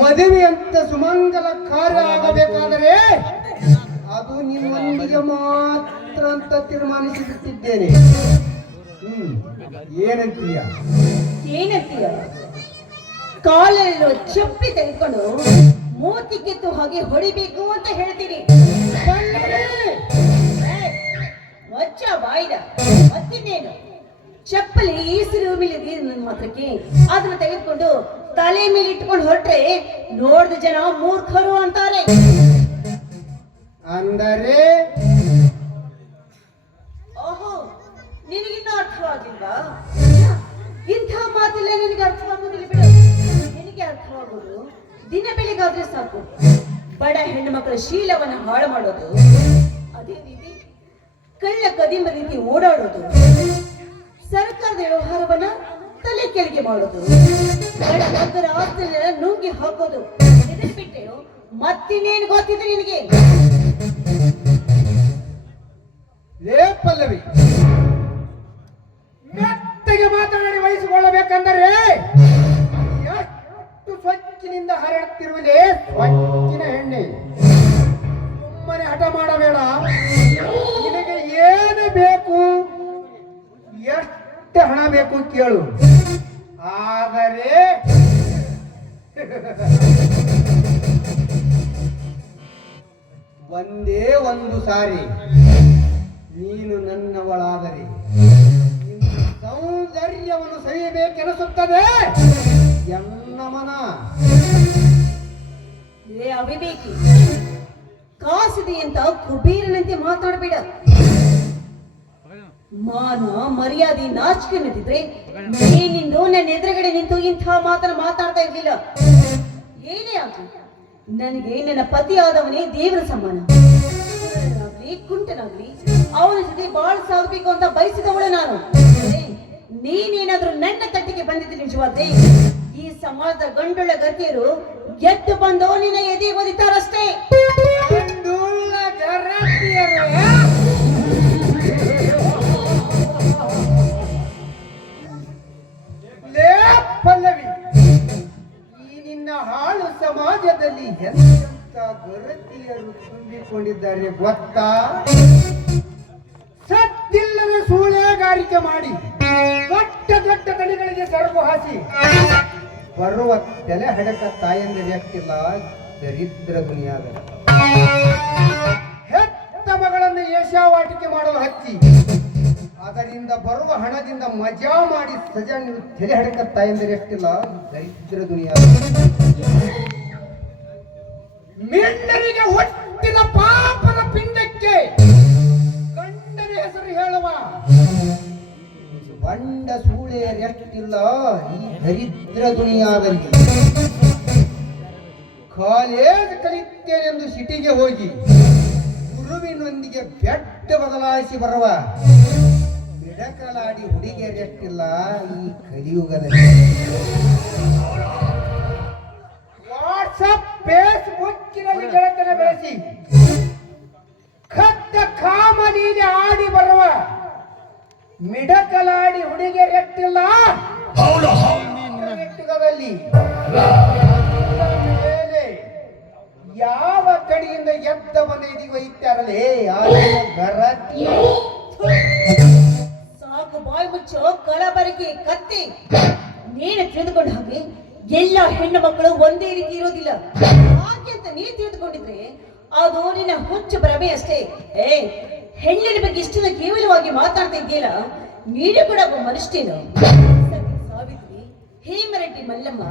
ಮದುವೆಯಂತ ಸುಮಂಗಲ ಕಾರ್ಯ ಆಗಬೇಕಾದರೆ ಅದು ನಿಮ್ಮೊಂದಿಗೆ ಮಾತ್ರ ಅಂತ ತೀರ್ಮಾನಿಸಿ ಬಿಟ್ಟಿದ್ದೇನೆ. ಏನಂತೀಯ? ಏನಂತೀಯ? ಕಾಲಲ್ಲಿರುವ ಚಪ್ಪಲಿ ತೆಗೆದುಕೊಂಡು ಮೂತಿ ಕಿತ್ತು ಹಾಗೆ ಹೊಡಿಬೇಕು ಅಂತ ಹೇಳ್ತೀನಿ. ಮಚ್ಚ ಬಾಯ್ದ ಮತ್ತಿನ್ನೇನು, ಚಪ್ಪಲಿ ಈಸಿರು ಮೇಲೆ ನನ್ನ ಮಾತ್ರಕ್ಕೆ ಅದನ್ನ ತೆಗೆದುಕೊಂಡು ತಲೆ ಮೇಲೆ ಇಟ್ಕೊಂಡು ಹೊರಟ್ರೆ ನೋಡಿದ ಜನ ಮೂರ್ಖರು ಅಂತಾರೆ. ಅಂದರೆ ಓಹೋ, ನಿನಗಿನ್ನೂ ಅರ್ಥವಾಗಿಲ್ವಾ? ಇಂಥ ಮಾತೆಲ್ಲ ನಿನಗೆ ಅರ್ಥವಾಗುವುದಿಲ್ಲ ಬಿಡು. ನಿನಗೆ ಅರ್ಥವಾಗುವುದು ದಿನ ಬೆಳಿಗಾದ್ರೆ ಸಾಕು. ಬಡ ಹೆಣ್ಣು ಮಕ್ಕಳ ಶೀಲವನ್ನು ಹಾಳು ಮಾಡೋದು, ಅದೇ ರೀತಿ ಕಳ್ಳ ಕದಿಮ ರೀತಿ ಓಡಾಡೋದು, ಸರ್ಕಾರದ ವ್ಯವಹಾರವನ್ನ ತಲೆ ಕೆಳಗೆ ಮಾಡೋದು, ಬಡ ಮಕ್ಕಳ ಆಸ್ತಿಯನ್ನ ನುಂಗಿ ಹಾಕೋದು, ಇದನ್ನ ಬಿಟ್ಟೇನು ಮತ್ತಿನ್ನೇನು ಗೊತ್ತಿದೆ ನಿನಗೆ? ಲೇ ಪಲ್ಲವಿ, ಮೆತ್ತಗೆ ಮಾತನಾಡಿ ವಹಿಸಿಕೊಳ್ಳಬೇಕಂದರೆ ಎಷ್ಟು ಸ್ವಚ್ಛನಿಂದ ಹರಡುತ್ತಿರುವುದೇ ಸ್ವಚ್ಛಿನ ಹೆಣ್ಣೆ. ಸುಮ್ಮನೆ ಹಠ ಮಾಡಬೇಡ. ನಿನಗೆ ಏನು ಬೇಕು, ಎಷ್ಟು ಹಣ ಬೇಕು ಕೇಳು. ಆದರೆ ಒಂದೇ ಒಂದು ಸಾರಿ ನೀನು ನನ್ನವಳಾದರೆ ನಿನ್ನ ಸೌಂದರ್ಯವನ್ನು ಸವಿಯಬೇಕೆನಿಸುತ್ತದೆ ಎನ್ನ ಮನ. ಏ ಅವಿವೇಕಿ, ಕಾಸಿದೆ ಅಂತ ಕುಬೇರನಂತೆ ಮಾತಾಡಬೇಡ. ಮಾನ ಮರ್ಯಾದೆ ನಾಚಿಕೆ ನಿಂತಿದ್ರೆ ನೀನಿಂದು ನನ್ನ ಎದುರುಗಡೆ ನಿಂತು ಇಂಥ ಮಾತನ್ನ ಮಾತಾಡ್ತಾ ಇರ್ಲಿಲ್ಲ. ಏನೇ ಆಗ್ಲಿ, ನನಗೆ ನನ್ನ ಪತಿ ಆದವನೇ ದೇವರ ಸಮಾನ. ಕುಂಟನಾಗ್ಲಿ ಅವನ ಜೊತೆ ಬಾಳ್ ಸಾಗಬೇಕು ಅಂತ ಬಯಸಿದವಳು ನಾನು. ನೀನೇನಾದ್ರೂ ನನ್ನ ತಟ್ಟಿಗೆ ಬಂದಿದ್ದು ನಿಜವಾದ್ರೆ ಈ ಸಮಾಜದ ಗಂಡುಳ್ಳ ಗತಿಯರು ಗೆದ್ದು ಬಂದು ನಿನ್ನ ಎದೆ ಒದಿತಾರಷ್ಟೇ. ಪಲ್ಲವಿ, ಈ ನಿನ್ನ ಹಾಳು ಸಮಾಜದಲ್ಲಿ ಎಂತ ಗರತಿಯರು ತುಂಬಿಕೊಂಡಿದ್ದಾರೆ ಗೊತ್ತಾ? ಸತ್ತಿಲ್ಲದ ಸೂಳೆಗಾರಿಕೆ ಮಾಡಿ ದೊಡ್ಡ ದೊಡ್ಡ ದಣಿಗಳಿಗೆ ಸರಕು ಹಾಸಿ ಬರುವ ತಲೆ ಹಡಕ ತಾಯಂದ ವ್ಯಕ್ತಿಲ್ಲ ದರಿದ್ರ ದುನಿಯಾದ. ಹೆತ್ತ ಮಗಳನ್ನು ಏಷಾವಾಟಿಕೆ ಮಾಡಲು ಹಚ್ಚಿ ಅದರಿಂದ ಬರುವ ಹಣದಿಂದ ಮಜಾ ಮಾಡಿ ಸಜಾ ನೀವು ತಲೆ ಹಡಕ ತಾಯಂದರೆ ಎಷ್ಟಿಲ್ಲ ದರಿದ್ರ ದುನಿಯಾದ. ಮೆಂಡರಿಗೆ ಹುಟ್ಟಿದ ಪಾಪದ ಪಿಂಡಕ್ಕೆ ಗಂಡನ ಹೆಸರು ಹೇಳುವ ಬಂಡ ಸೂಳೆಯರೆಷ್ಟಿಲ್ಲ ಈ ದರಿದ್ರ ದುನಿಯಾದಲ್ಲಿ. ಕಾಲೇಜ್ ಕಲಿತೇನೆಂದು ಸಿಟಿಗೆ ಹೋಗಿ ಗುರುವಿನೊಂದಿಗೆ ಬೆಟ್ಟ ಬದಲಾಯಿಸಿ ಬರುವ ಮಿಡಕಲಾಡಿ ಹುಡುಗಿಯರೆಷ್ಟಿಲ್ಲ ಈ ಕಲಿಯುಗದಲ್ಲಿ. ವಾಟ್ಸಪ್ ಫೇಸ್ಬುಕ್ಕಿನಲ್ಲಿ ಗೆಳತನ ಬೆಳೆಸಿ ಖದ್ದ ಕಾಮನಿಗೆ ಆಡಿ ಬರುವ ಮಿಡಕಲಾಡಿ ಹುಡುಗಿಯರೆಷ್ಟಿಲ್ಲ ನೆಟ್ಟುಗದಲ್ಲಿ. ಯಾವ ಕಡೆಯಿಂದ ಎದ್ದ ಬಂದ ಇದೀಗ ಇತ್ತಾರಲೇ ಸಾಕು, ಬಾಯ್ ಮುಚ್ಚೋ ಕಳಬರಿಕೆ ಕತ್ತಿ. ನೀನು ತಿಳಿದುಕೊಂಡ ಹಾಗೆ ಎಲ್ಲ ಹೆಣ್ಣು ಮಕ್ಕಳು ಒಂದೇ ರೀತಿ ಇರೋದಿಲ್ಲ. ಹಾಗೆ ಅಂತ ನೀ ತಿಳಿದುಕೊಂಡಿದ್ರೆ ಅದು ನಿನ್ನ ಹುಚ್ಚು ಭ್ರಮೆ ಅಷ್ಟೇ. ಹೆಣ್ಣಿನ ಬಗ್ಗೆ ಇಷ್ಟನ್ನ ಕೇವಲವಾಗಿ ಮಾತಾಡ್ತಾ ಇದೆಯಲ್ಲ, ನೀನು ಕೂಡ ಒಬ್ಬ ಮನುಷ್ಯನು. ಸಾವಿತ್ರಿ, ಹೇಮರೆಡ್ಡಿ ಮಲ್ಲಮ್ಮ,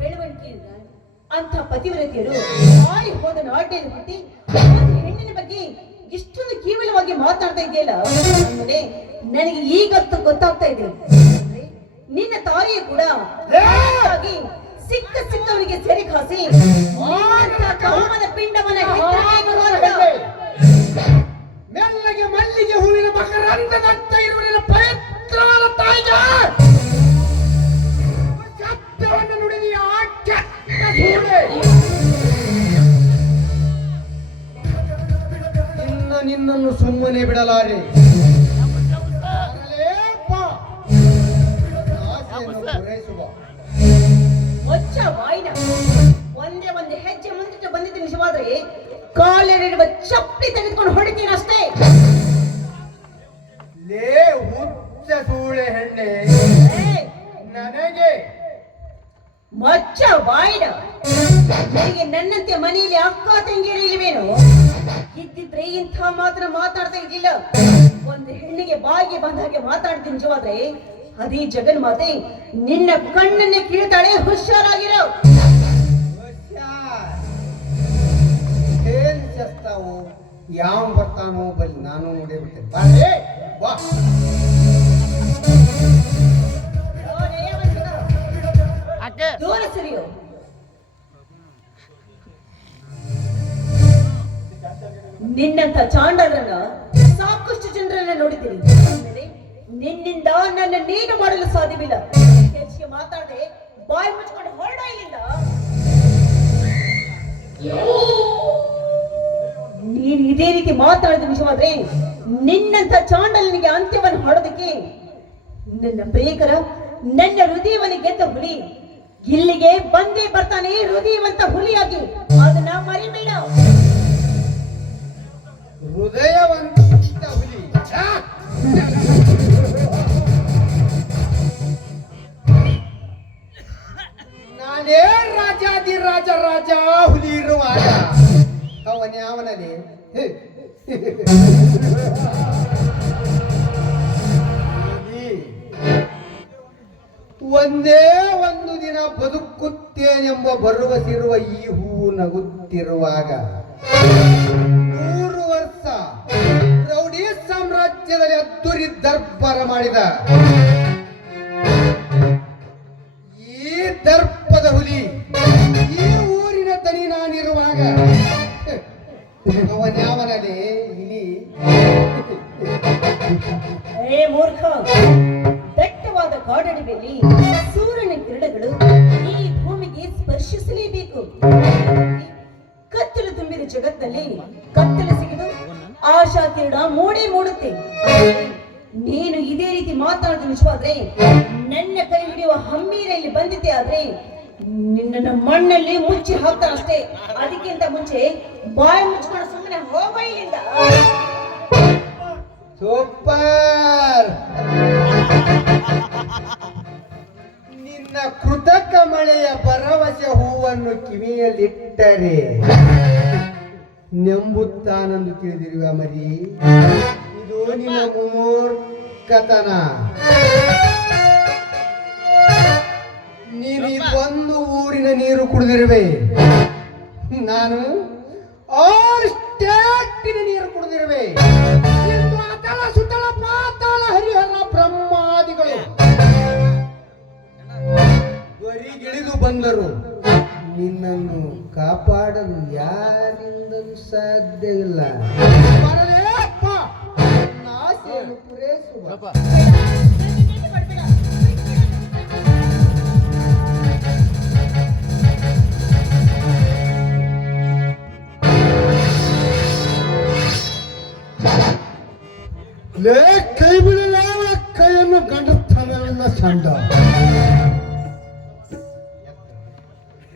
ಬೆಳವಣಿಗೆ ಅಂತ ಪತಿವ್ರತಿಯರು ಆಡಿ ಹೋದ ನಾಟ್ಯಲ್ಲಿ ಹುಟ್ಟಿ ಹೆಣ್ಣಿನ ಬಗ್ಗೆ ಇಷ್ಟೊಂದು ಕೇವಲವಾಗಿ ಮಾತಾಡ್ತಾ ಇದೆಯಲ್ಲ, ನನಗೆ ಈಗಂತೂ ಗೊತ್ತಾಗ್ತಾ ಇದೆ. ನಿನ್ನ ತಾಯಿಯು ಕೂಡ ಸಿಕ್ಕ ಸಿಕ್ಕವರಿಗೆ ಸೆರೆ ಕಾಸಿ ಕಾಮದ ಪಿಂಡವನ್ನ ಮೆಲ್ಲಗೆ ಮಲ್ಲಿಗೆ ಹೂವಿನ ಮಕರಂದದಂತ ಇರುವ ನಿನ್ನ ಪವಿತ್ರವಾದ ತಾಯಿಗ ಶಬ್ದವನ್ನು ನುಡಿದಿ ಆ ಕೆಟ್ಟ ಸೂಳೆ. ಇನ್ನು ನಿನ್ನನ್ನು ಸುಮ್ಮನೆ ಬಿಡಲಾರೆ. ಪೂರೈಸುವ ಒಚ್ಚ ವಾಯಿನ ಒಂದೇ ಒಂದು ಹೆಜ್ಜೆ ಮುಂದಿಟ್ಟು ಬಂದಿದ್ದು ನಿಜವಾದ್ರೆ ಕಾಲಿರುವ ಚಪ್ಪಲಿ ತೆಗೆದುಕೊಂಡು ಹೊಡಿತೀನಿ ಅಷ್ಟೇ. ಲೇ ಹುಚ್ಚ ಸೂಳೆ ಹೆಣ್ಣೆ, ನನಗೆ ಮಚ್ಚ ಬಾಯಿಡ ನಿನಗೆ ನನ್ನಂತೆ ಮನೆಯಲ್ಲಿ ಅಕ್ಕ ತಂಗಿಯರು ಇಲ್ವೇನು? ಇದ್ದಿದ್ರೆ ಇಂಥ ಮಾತ್ರ ಮಾತಾಡ್ತಾ ಇದ್ದಿಲ್ಲ. ಒಂದು ಹೆಣ್ಣಿಗೆ ಬಾಯಿಗೆ ಬಂದ ಹಾಗೆ ಮಾತಾಡ್ತೀನಿ ನಿಜವಾದ್ರೆ ಅದೇ ಜಗನ್ಮಾತೆ ನಿನ್ನ ಕಣ್ಣನ್ನೇ ಕೀಳ್ತಾಳೆ. ಹುಷಾರಾಗಿರೋ. ಏನ್ ಚಸ್ತಾವು ಯಾವ ಬರ್ತಾನೋ ಬಲ್ಲಿ ನಾನು ನೋಡೇ ಬಿಡ್ತೇನೆ. ಬರ್ರಿ ಬಾ. ಅಕ್ಕೆ ದೂರ ಸರಿಯೋ. ನಿನ್ನಂತ ಚಾಂಡರನ್ನ ಸಾಕಷ್ಟು ಜನರನ್ನ ನೋಡಿದ್ದೀನಿ. ಆಮೇಲೆ ನಿನ್ನಿಂದ ನನ್ನ ನೀನು ಮಾಡಲು ಸಾಧ್ಯವಿಲ್ಲ. ಹೆಚ್ಚಿಗೆ ಮಾತಾಡದೆ ಬಾಯಿ ಮುಚ್ಕೊಂಡು ಹೊರಡ ಇಲ್ಲಿಂದ. ನೀನು ಇದೇ ರೀತಿ ಮಾತಾಡಿದ ವಿಷಯವಾದ್ರೆ ನಿನ್ನಂತ ಚಾಂಡಲನಿಗೆ ಅಂತ್ಯವನ್ನು ಹೊಡೋದಕ್ಕೆ ನನ್ನ ಪ್ರೇಕರ ನನ್ನ ಹೃದಯವನ್ನು ಗೆದ್ದ ಹುಲಿ ಇಲ್ಲಿಗೆ ಬಂದೇ ಬರ್ತಾನೆ. ಹೃದಯವಂತ ಹುಲಿಯಾಗಿ ಅದನ್ನ ಮರಿಬೇಡ. ಹೃದಯವಂತ ಹುಲಿ. ನಾನೇ ರಾಜಾದಿ ರಾಜ ರಾಜ ಹುಲಿ ಇರುವಾಗ ಅವನ್ಯಾವನಲ್ಲಿ ಒಂದೇ ಒಂದು ದಿನ ಬದುಕುತ್ತೇನೆಂಬ ಭರವಸಿರುವ ಈ ಹೂವು ನಗುತ್ತಿರುವಾಗ 100 ವರ್ಷ ರೌಡಿ ಸಾಮ್ರಾಜ್ಯದಲ್ಲಿ ಅದ್ದೂರಿ ದರ್ಬಾರ ಮಾಡಿದ ಈ ದರ್ಪದ ಹುಲಿ ಈ ಊರಿನ ದನಿ ನಾನಿರುವಾಗ ಅವನ್ಯಾವನಲ್ಲಿ ಇಲಿ. ಏ ಮೂರ್ಖ, ದಟ್ಟವಾದ ಕಾಡಡಿಯಲ್ಲಿ ಸೂರ್ಯನ ಕಿರಣಗಳು ಈ ಭೂಮಿಗೆ ಸ್ಪರ್ಶಿಸಲೇಬೇಕು. ಕತ್ತಲು ತುಂಬಿದ ಜಗತ್ತಲ್ಲಿ ಕತ್ತಲು ಸಿಗದು ಆಶಾ ಕಿರಣ ಮೂಡುತ್ತೆ. ನೀನು ಇದೇ ರೀತಿ ಮಾತಾಡಿದ ನಿಜವಾದ್ರೆ ನನ್ನ ಕೈ ಹಿಡಿಯುವ ಹಮ್ಮೀರ ಇಲ್ಲಿ ಬಂದಿದ್ದೆ ಆದ್ರೆ ನಿನ್ನನ್ನು ಮಣ್ಣಲ್ಲಿ ಮುಚ್ಚಿ ಹಾಕ್ತಾರ ಅಷ್ಟೇ. ಅದಕ್ಕಿಂತ ಮುಂಚೆ ಬಾಯಿ ಮುಚ್ಕೊಂಡು ಸುಮ್ಮನೆ ಹೋಗ ಇಲ್ಲಿಂದ. ಸೂಪರ್. ನಿನ್ನ ಕೃತಕ ಮಳೆಯ ಭರವಸೆ ಹೂವನ್ನು ಕಿವಿಯಲ್ಲಿಟ್ಟರೆ ನೆಂಬುತ್ತಾನೆಂದು ತಿಳಿದಿರುವ ಮರಿ. ಇದು ನಿನ್ನ ಮೂರ್ಖತನ. ನೀನು ಒಂದು ಊರಿನ ನೀರು ಕುಡಿದಿರುವೆ, ನಾನು 6 ಸ್ಟೇಟಿನ ನೀರು ಕುಡಿದಿರುವೆ. ಇಂದು ಅತಳ ಸುತ್ತಳ ಪಾತಾಳ ಹರಿಹರ ಬ್ರಹ್ಮಾದಿಗಳು ಗಿಳಿದು ಬಂದರು. ನಿನ್ನನ್ನು ಕಾಪಾಡಲು ಯಾರಿಂದಲೂ ಸಾಧ್ಯವಿಲ್ಲ. ಬರಲೇಪ್ಪ, ನನ್ನ ಆಸೆಯನ್ನು ಪೂರೈಸುವ. ಕೈ ಬಿಡಲ ಕೈಯನ್ನು ಗಂಡಸ್ಥಾನವಿಲ್ಲ ಚಂಡ.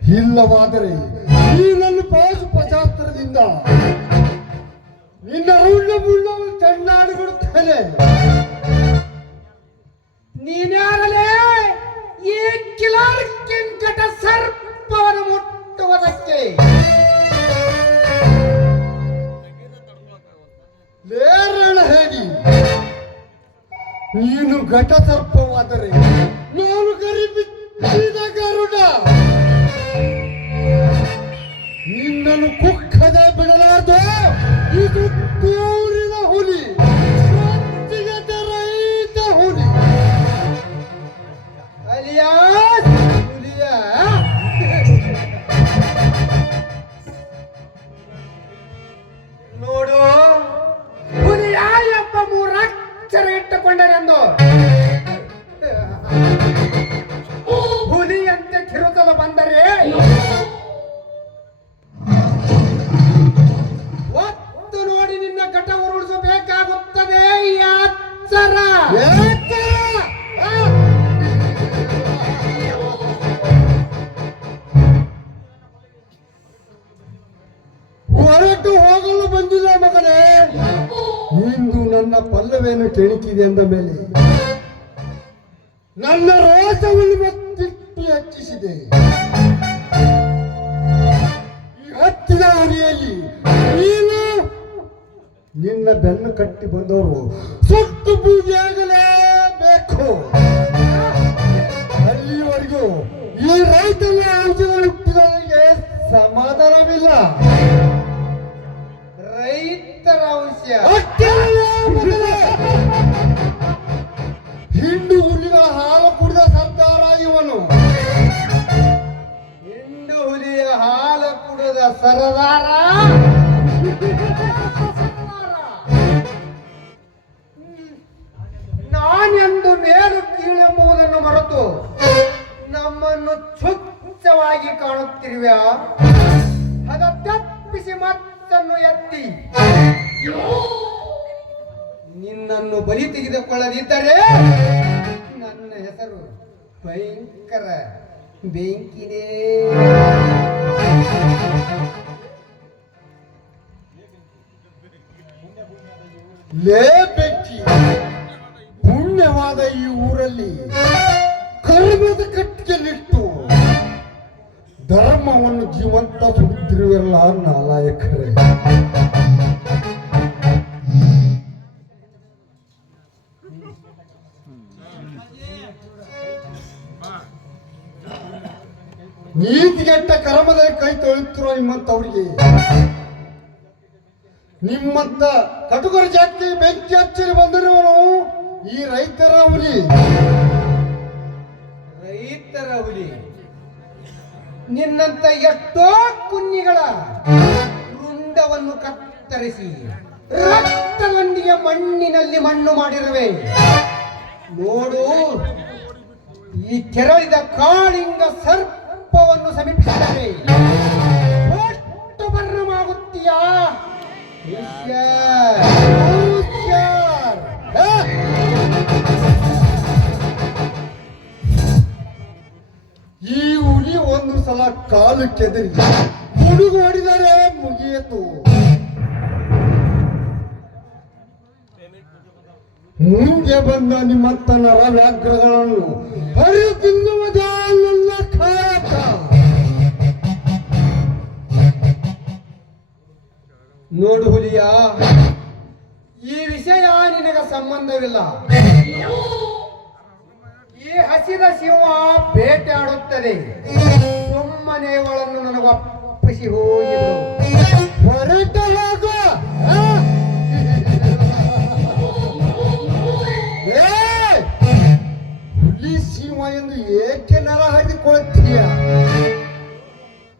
ಇಲ್ಲವಾದರೆ ಈ ನನ್ನ ಪಾಸು ಪಚಾಸ್ತರದಿಂದ ನಿನ್ನ ರುಳ್ಳ ಮುಳ್ಳವು ಚೆನ್ನಾಡಿ ಬಿಡುತ್ತೇನೆ. ನೀನ್ಯಾರಲೇ ಈ ಕಿಲಾರ್ ಕಿಂಕಟ ಸರ್ಪವನ್ನು ಮುಟ್ಟುವುದಕ್ಕೆ? ಲೇರಣ ಹೇಳಿ ನೀನು ಘಟ ಸರ್ಪವಾದರೆ ನಾನು ಗರಿಬಿಚ್ಚಿದ ಗರುಡ. ನಿನ್ನನ್ನು ಕುಕ್ಕದೆ ಬಿಡಲಾರ್ದು ಇದು ತೂರಿನ ಹುಲಿ, ರೈತ ಹುಲಿ. ಅಲಿಯಾಸ್ ಹುಲಿಯ ನೋಡು, ಹುಲಿಯ ಎಂಬ 3 ಅಕ್ಷರ ಇಟ್ಟುಕೊಂಡರೆಂದು ಹುಲಿಯಂತೆ ಕಿರುತಲು ಬಂದರೆ ಒತ್ತು ನೋಡಿ ನಿನ್ನ ಘಟ ಉರುಳಿಸಬೇಕಾಗುತ್ತದೆ. ಈ ಅಚ್ಚರ ಹೊರಟು ಹೋಗಲು ಬಂದಿಲ್ಲ ಮಗನೇ. ಇಂದು ನನ್ನ ಪಲ್ಲವೇನು ಕೆಣಕಿದೆ ಎಂದ ಮೇಲೆ ನನ್ನ ರೋಷವನ್ನು ಮತ್ತಿಟ್ಟು ಉಪ್ಪಿ ಹಚ್ಚಿಸಿದೆ. ಈ ಹತ್ತಿದ ಉರಿಯಲ್ಲಿ ನೀನು ನಿನ್ನ ಬೆನ್ನು ಕಟ್ಟಿ ಬಂದವರು ಸುಟ್ಟು ಬೂದಿಯಾಗಲೇಬೇಕು. ಅಲ್ಲಿವರೆಗೂ ಈ ರೈತನ ಔಷಧ ಹುಟ್ಟಿದವರಿಗೆ ಸಮಾಧಾನವಿಲ್ಲ. ರೈತರ ಅಂಶ ಹಿಂಡು ಹುಲಿಗಳ ಹಾಲು ಕುಡಿದ ಸರ್ದಾರ ಇವನು. ಹಿಂಡು ಹುಲಿಯ ಹಾಲು ಕುಡಿದ ಸರದಾರ. ನಾನೆಂದು ಮೇಲು ಕೀಳೆಂಬುದನ್ನು ಮರೆತು ನಮ್ಮನ್ನು ಛುಚ್ಚವಾಗಿ ಕಾಣುತ್ತಿರುವೆ. ಅದ ತಪ್ಪಿಸಿ ಮತ್ತನ್ನು ಎತ್ತಿ ನಿನ್ನನ್ನು ಬಲಿ ತೆಗೆದುಕೊಳ್ಳದಿದ್ದರೆ ನನ್ನ ಹೆಸರು ಭಯಂಕರ ಬೆಂಕಿನೇ. ಲೇ ಬೆಂಕಿ, ಪುಣ್ಯವಾದ ಈ ಊರಲ್ಲಿ ಕರ್ಮದ ಕಟ್ಟಿಗೆಲಿಟ್ಟು ಧರ್ಮವನ್ನು ಜೀವಂತ ಸುಡುತ್ತಿರುವಲ್ಲ ನಾಲಾಯಕರೇ. ನೀತಿಗೆಟ್ಟ ಕರ್ಮದಲ್ಲಿ ಕೈ ತೊಳೆಯುತ್ತಿರುವ ನಿಮ್ಮಂತವರಿಗೆ, ನಿಮ್ಮಂತ ಕಟುಕರ ಜಾತಿ ಬೆಂಕಿ ಹಚ್ಚಲಿ ಬಂದಿರುವನು ಈ ರೈತರ ಹುಲಿ. ರೈತರ ಹುಲಿ ನಿನ್ನಂತ ಎಷ್ಟೋ ಕುನ್ನಿಗಳ ರುಂಡವನ್ನು ಕತ್ತರಿಸಿ ರಕ್ತದೊಂದಿಗೆ ಮಣ್ಣಿನಲ್ಲಿ ಮಣ್ಣು ಮಾಡಿರುವೆ. ನೋಡು, ಈ ಕೆರಳಿದ ಕಾಳಿಂಗ ಸರ್ಪವನ್ನು ಸಮೀಪಿಸಿದರೆ ಒಟ್ಟು ಬರ್ರಮಾಗುತ್ತೀಯಾ? ಈ ಹುಲಿ ಒಂದು ಸಲ ಕಾಲು ಕೆದರಿ ಹುಡುಗ ಹೊಡಿದರೆ ಮುಗಿಯಿತು. ಮುಂದೆ ಬಂದ ನಿಮ್ಮಂತ ನರ ವ್ಯಾಘ್ರಗಳನ್ನು ಹರಿದು ತಿನ್ನುವುದೇ ನನ್ನ ಕಾಯಕ. ನೋಡು ಹುಲಿಯ, ಈ ವಿಷಯ ನಿನಗ ಸಂಬಂಧವಿಲ್ಲ. ಈ ಹಸಿದ ಸಿಂಹ ಬೇಟೆಯಾಡುತ್ತದೆ. ಸುಮ್ಮನೆ ಅವಳನ್ನು ನನಗೊಪ್ಪಿಸಿ ಹೋಗಿಬಿಡು. ಹೊರಟ ಹೋಗು. ಹುಲಿ ಸಿಂಹ ಎಂದು ಏಕೆ ನರ ಹರಿದುಕೊಳ್ಳುತ್ತೀಯ?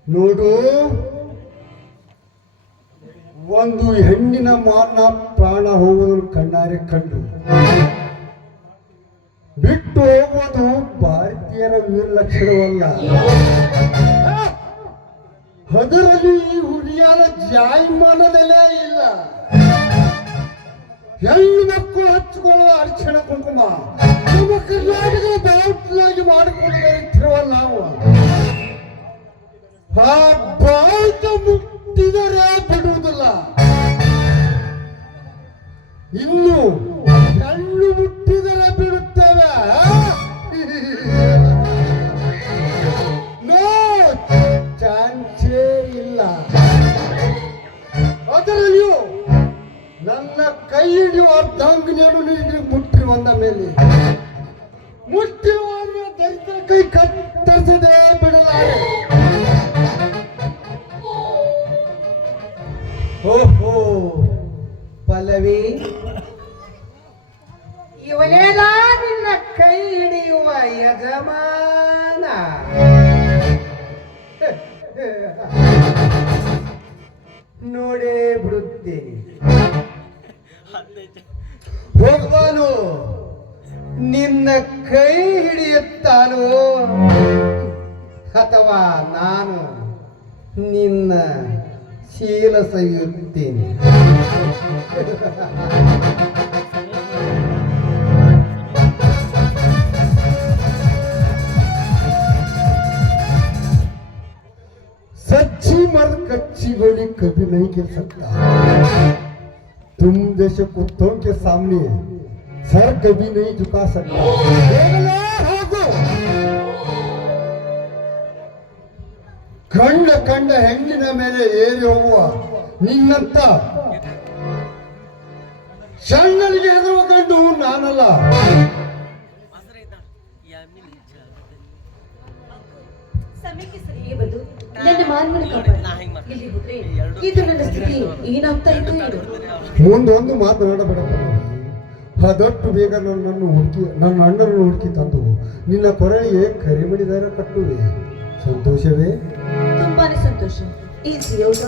ನೋಡು, ಒಂದು ಹೆಣ್ಣಿನ ಮಾನ ಪ್ರಾಣ ಹೋಗುವುದನ್ನು ಕಣ್ಣಾರೆ ಕಂಡು ಬಿಟ್ಟು ಹೋಗುವುದು ಭಾರತೀಯರ ವೀರಲಕ್ಷಣವಲ್ಲ. ಅದರಲ್ಲಿ ಈ ಹುಲಿಯಾದ ಜಾಯಮಾನದಲ್ಲೇ ಇಲ್ಲ. ಹೆಣ್ಣು ಮಕ್ಕಳು ಹಚ್ಚಿಕೊಳ್ಳುವ ಅರ್ಚಣ ಕುಂಕುಮ ನಮ್ಮ ಕರ್ನಾಟಕದ ಬಾವುಟವಾಗಿ ಮಾಡಿಕೊಳ್ಳುತ್ತಿರುವಲ್ಲ ನಾವು. ಆ ಬಾವುಟ ಮುಟ್ಟಿದರೆ ಬಿಡುವುದಿಲ್ಲ. ಇನ್ನು ಹೆಣ್ಣು ಮುಟ್ಟಿದರೆ ಬಿಡುತ್ತೇವೆ. ನೋ ಚಾನ್ಸೇ ಇಲ್ಲ. ಅದರಲ್ಲಿಯೂ ನನ್ನ ಕೈ ಹಿಡಿಯುವ ಅರ್ಧಾಂಗಿನಿಯನ್ನು ನಿನಗೆ ಮುಟ್ಟಿರುವಂತ ಮೇಲೆ ಮುಟ್ಟಿರುವ ದರಿದ್ರ ಕೈ ಕತ್ತರಿಸದೆ ಬಿಡಲಾರೆ. ಓಹೋ ಪಲ್ಲವಿ, ಇವನೇನ ನಿನ್ನ ಕೈ ಹಿಡಿಯುವ ಯಜಮಾನ? ನೋಡೇ ಬಿಡುತ್ತೇನೆ. ಭಗವಾನು ನಿನ್ನ ಕೈ ಹಿಡಿಯುತ್ತಾನೋ ಅಥವಾ ನಾನು ನಿನ್ನ ಶೀಲ ಸವಿಯುತ್ತೇನೆ. सच्ची मर्द कच्ची गोली कभी नहीं गिर सकता. तुम जैसे कुत्तों के सामने सर कभी नहीं झुका सकता. ಕಂಡ ಹೆಣ್ಣಿನ ಮೇಲೆ ಏರಿ ಹೋಗುವ ನಿನ್ನಂತ ಸಣ್ಣನಿಗೆ ಹೆದರುವ ಗಂಡು ನಾನಲ್ಲ. ಸಮಯಕ್ಕೆ ಸರಿಯೇ ಬಂದು ನನ್ನ ಮಾನವನ ಕಾಪಾಡಿ ಇಲ್ಲಿ ಹೋದ್ರೆ ಇದು ನನ್ನ ಸ್ಥಿತಿ ಏನಾಗ್ತಾ ಇತ್ತು ಏನು? ಮುಂದೊಂದು ಮಾತನಾಡಬೇಡ. ಆದಷ್ಟು ಬೇಗ ನನ್ನ ಅಣ್ಣನನ್ನು ಹುಡುಕಿ ತಂದು ನಿನ್ನ ಕೊರಳಿಗೆ ಕರಿಮಣಿ ದಾರ ಕಟ್ಟುವೆ. ಸಂತೋಷವೇ? ತುಂಬಾನೇ ಸಂತೋಷ. ಈ ಯೋಗ